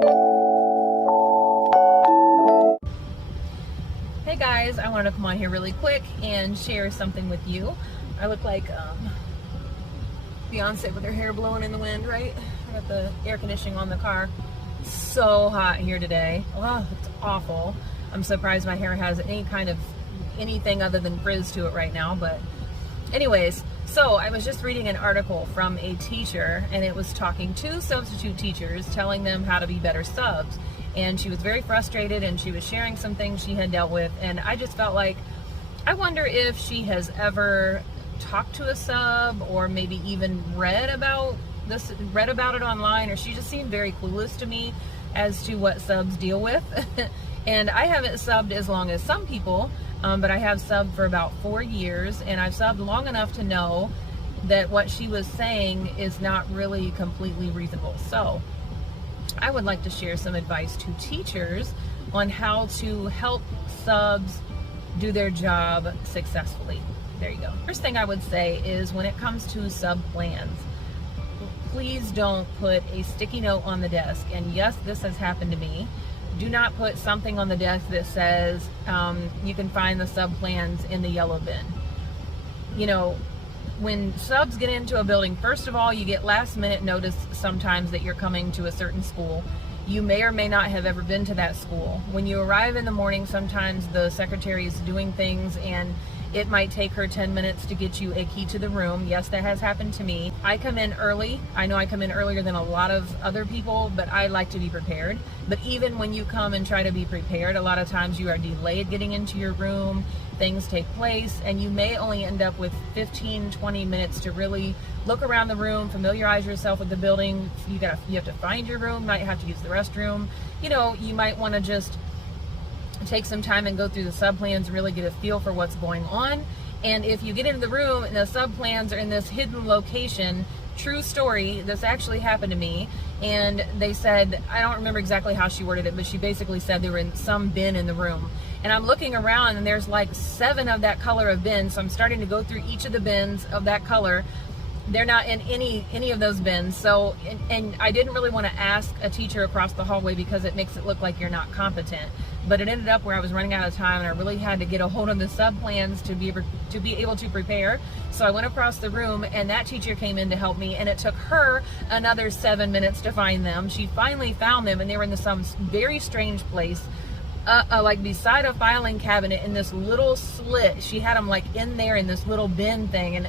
Hey guys, I wanted to come on here really quick and share something with you. I look like Beyonce with her hair blowing in the wind, right? I got the air conditioning on the car. So hot here today. Oh, it's awful. I'm surprised my hair has any kind of anything other than frizz to it right now. But anyways, so I was just reading an article from a teacher, and it was talking to substitute teachers, telling them how to be better subs. And she was very frustrated, and she was sharing some things she had dealt with, and I just felt like, I wonder if she has ever talked to a sub, or maybe even read about it online, or she just seemed very clueless to me as to what subs deal with. And I haven't subbed as long as some people, but I have subbed for about 4 years, and I've subbed long enough to know that what she was saying is not really completely reasonable. So I would like to share some advice to teachers on how to help subs do their job successfully. There you go. First thing I would say is, when it comes to sub plans, please don't put a sticky note on the desk. And yes, this has happened to me. Do not put something on the desk that says you can find the sub plans in the yellow bin. You know, when subs get into a building, first of all, you get last minute notice sometimes that you're coming to a certain school. You may or may not have ever been to that school. When you arrive in the morning, sometimes the secretary is doing things, and it might take her 10 minutes to get you a key to the room. Yes, that has happened to me. I come in early. I know I come in earlier than a lot of other people, but I like to be prepared. But even when you come and try to be prepared, a lot of times you are delayed getting into your room. Things take place, and you may only end up with 15-20 minutes to really look around the room, familiarize yourself with the building. You have to find your room, might have to use the restroom. You know, you might want to just take some time and go through the sub plans, really get a feel for what's going on. And if you get into the room and the sub plans are in this hidden location, true story, this actually happened to me, and they said, I don't remember exactly how she worded it, but she basically said they were in some bin in the room. And I'm looking around, and there's like 7 of that color of bins, so I'm starting to go through each of the bins of that color. They're not in any of those bins. So, and I didn't really want to ask a teacher across the hallway because it makes it look like you're not competent. But it ended up where I was running out of time, and I really had to get a hold of the sub plans to be able to prepare. So I went across the room, and that teacher came in to help me, and it took her another 7 minutes to find them. She finally found them, and they were in some very strange place. Like beside a filing cabinet in this little slit. She had them like in there in this little bin thing, and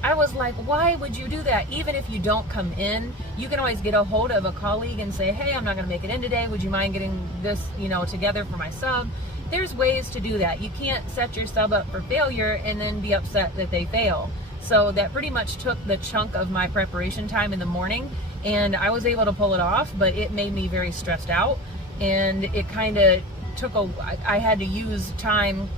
I was like, why would you do that? Even if you don't come in, you can always get a hold of a colleague and say, hey, I'm not going to make it in today. Would you mind getting this, together for my sub? There's ways to do that. You can't set your sub up for failure and then be upset that they fail. So that pretty much took the chunk of my preparation time in the morning, and I was able to pull it off, but it made me very stressed out, and it kind of took I had to use time.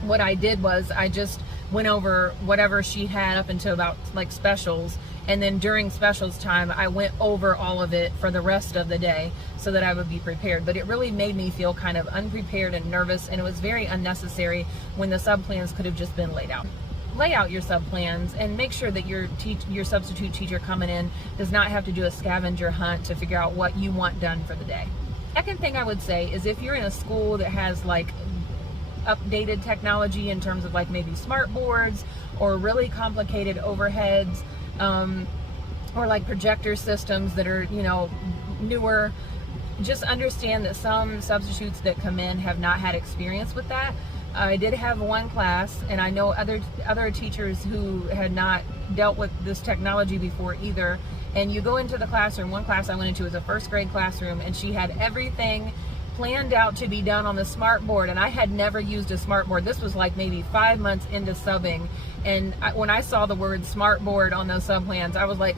What I did was I just went over whatever she had up until about like specials, and then during specials time I went over all of it for the rest of the day so that I would be prepared. But it really made me feel kind of unprepared and nervous, and it was very unnecessary when the sub plans could have just been laid out. Lay out your sub plans and make sure that your substitute teacher coming in does not have to do a scavenger hunt to figure out what you want done for the day. Second thing I would say is, if you're in a school that has like updated technology in terms of like maybe smart boards or really complicated overheads, or like projector systems that are newer, just understand that some substitutes that come in have not had experience with that. I did have one class, and I know other teachers who had not dealt with this technology before either. And you go into the classroom. One class I went into was a first grade classroom, and she had everything planned out to be done on the smart board, and I had never used a smart board. This was like maybe 5 months into subbing, and when I saw the word smart board on those sub plans, I was like,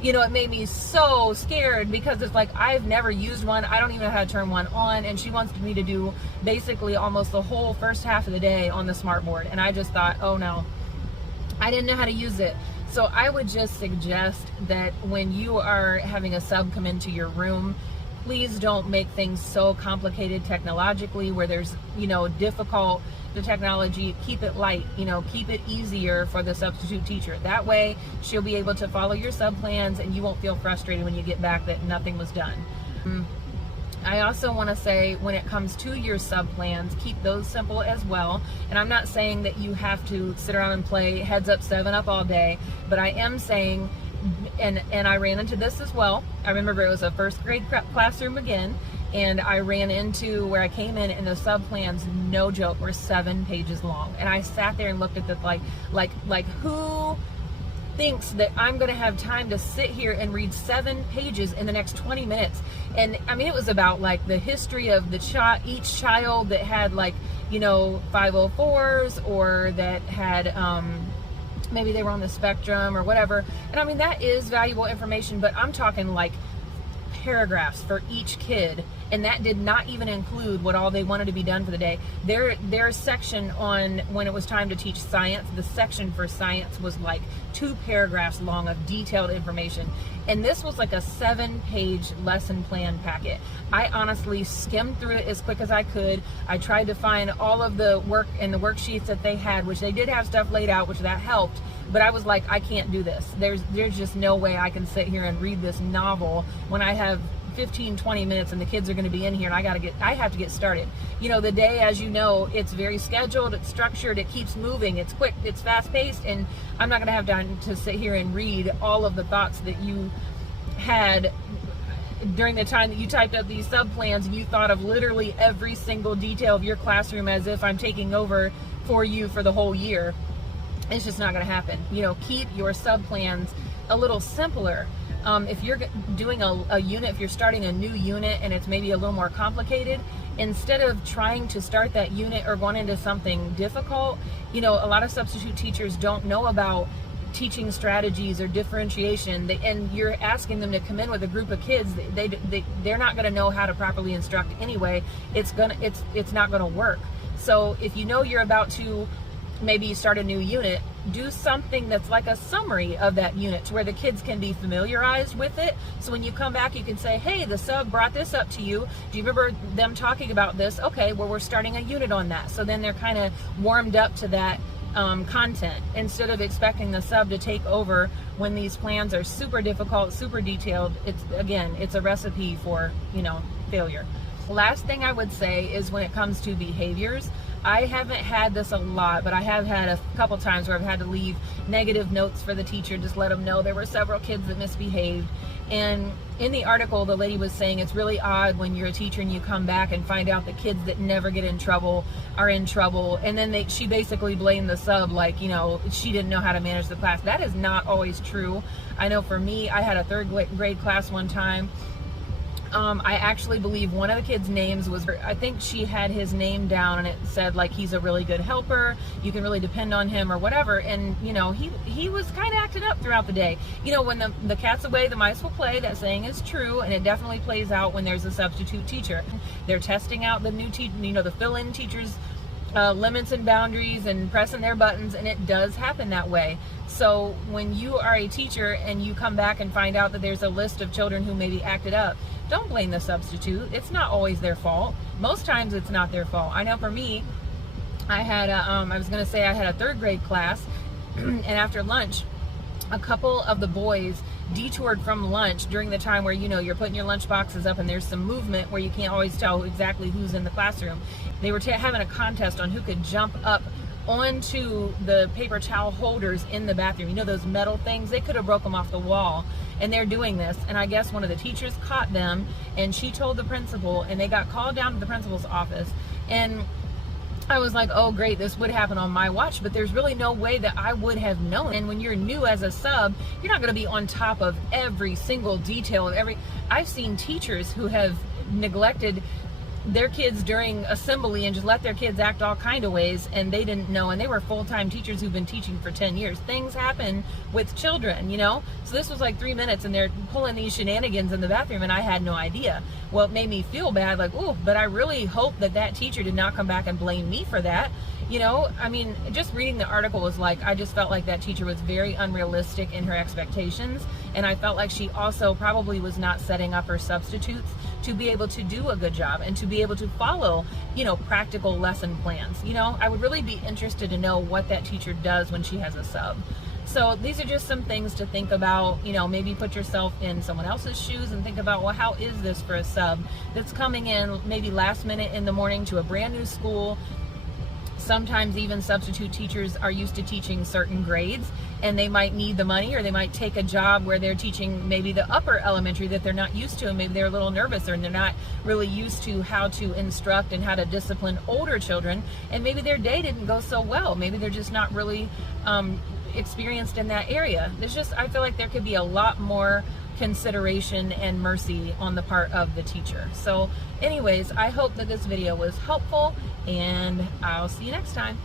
it made me so scared, because it's like, I've never used one. I don't even know how to turn one on, and she wants me to do basically almost the whole first half of the day on the smart board. And I just thought, oh no, I didn't know how to use it. So I would just suggest that when you are having a sub come into your room, please don't make things so complicated technologically where there's the technology, keep it light, keep it easier for the substitute teacher. That way she'll be able to follow your sub plans and you won't feel frustrated when you get back that nothing was done. I also want to say, when it comes to your sub plans, keep those simple as well. And I'm not saying that you have to sit around and play Heads Up 7 Up all day, but I am saying, and I ran into this as well. I remember it was a first grade classroom again, and I ran into where I came in and the sub plans, no joke, were 7 pages long. And I sat there and looked at this like who thinks that I'm going to have time to sit here and read 7 pages in the next 20 minutes. And I mean, it was about like the history of each child that had 504s, or that had maybe they were on the spectrum or whatever. And I mean, that is valuable information, but I'm talking like paragraphs for each kid, and that did not even include what all they wanted to be done for the day. Their section on when it was time to teach science, the section for science was like 2 paragraphs long of detailed information, and this was like a 7-page lesson plan packet. I honestly skimmed through it as quick as I could. I tried to find all of the work and the worksheets that they had, which they did have stuff laid out, which that helped, but I was like, I can't do this. There's just no way I can sit here and read this novel when I have 15-20 minutes and the kids are going to be in here, and I have to get started. The day, as you know, it's very scheduled, it's structured, it keeps moving, it's quick, it's fast paced, and I'm not going to have time to sit here and read all of the thoughts that you had during the time that you typed up these sub plans, and you thought of literally every single detail of your classroom as if I'm taking over for you for the whole year. It's just not going to happen. Keep your sub plans a little simpler. If you're doing a unit, if you're starting a new unit and it's maybe a little more complicated, instead of trying to start that unit or going into something difficult, a lot of substitute teachers don't know about teaching strategies or differentiation, and you're asking them to come in with a group of kids. They're not going to know how to properly instruct anyway. It's not going to work. So if you're about to maybe start a new unit, do something that's like a summary of that unit to where the kids can be familiarized with it. So when you come back, you can say, hey, the sub brought this up to you. Do you remember them talking about this? Okay, well, we're starting a unit on that. So then they're kind of warmed up to that content, instead of expecting the sub to take over when these plans are super difficult, super detailed. It's a recipe for, failure. Last thing I would say is, when it comes to behaviors, I haven't had this a lot, but I have had a couple times where I've had to leave negative notes for the teacher, just let them know there were several kids that misbehaved. And in the article, the lady was saying it's really odd when you're a teacher and you come back and find out the kids that never get in trouble are in trouble. And then she basically blamed the sub, like, she didn't know how to manage the class. That is not always true. I know for me, I had a 3rd grade class one time. I actually believe one of the kids' names was, I think she had his name down, and it said like, he's a really good helper, you can really depend on him or whatever. And he was kind of acting up throughout the day. When the cat's away, the mice will play. That saying is true, and it definitely plays out when there's a substitute teacher. They're testing out the new the fill-in teachers' limits and boundaries and pressing their buttons, and it does happen that way. So when you are a teacher and you come back and find out that there's a list of children who maybe acted up, don't blame the substitute. It's not always their fault. Most times it's not their fault. I know for me, I had I had a 3rd grade class, and after lunch, a couple of the boys detoured from lunch during the time where you're putting your lunch boxes up and there's some movement where you can't always tell exactly who's in the classroom. They were having a contest on who could jump up onto the paper towel holders in the bathroom. Those metal things, they could have broke them off the wall, and they're doing this. And I guess one of the teachers caught them, and she told the principal, and they got called down to the principal's office. And I was like, oh great, this would happen on my watch, but there's really no way that I would have known. And when you're new as a sub, you're not going to be on top of every single detail of I've seen teachers who have neglected their kids during assembly and just let their kids act all kind of ways, and they didn't know, and they were full-time teachers who've been teaching for 10 years. Things happen with children, so this was like 3 minutes and they're pulling these shenanigans in the bathroom, and I had no idea. Well, it made me feel bad, like, oh, but I really hope that teacher did not come back and blame me for that. Just reading the article was like, I just felt like that teacher was very unrealistic in her expectations, and I felt like she also probably was not setting up her substitutes to be able to do a good job and to be able to follow, you know, practical lesson plans. You know, I would really be interested to know what that teacher does when she has a sub. So these are just some things to think about. You know, maybe put yourself in someone else's shoes and think about, well, how is this for a sub that's coming in maybe last minute in the morning to a brand new school? Sometimes even substitute teachers are used to teaching certain grades, and they might need the money, or they might take a job where they're teaching maybe the upper elementary that they're not used to, and maybe they're a little nervous, or they're not really used to how to instruct and how to discipline older children, and maybe their day didn't go so well. Maybe they're just not really experienced in that area. There's just, I feel like there could be a lot more consideration and mercy on the part of the teacher. So anyways, I hope that this video was helpful, and I'll see you next time.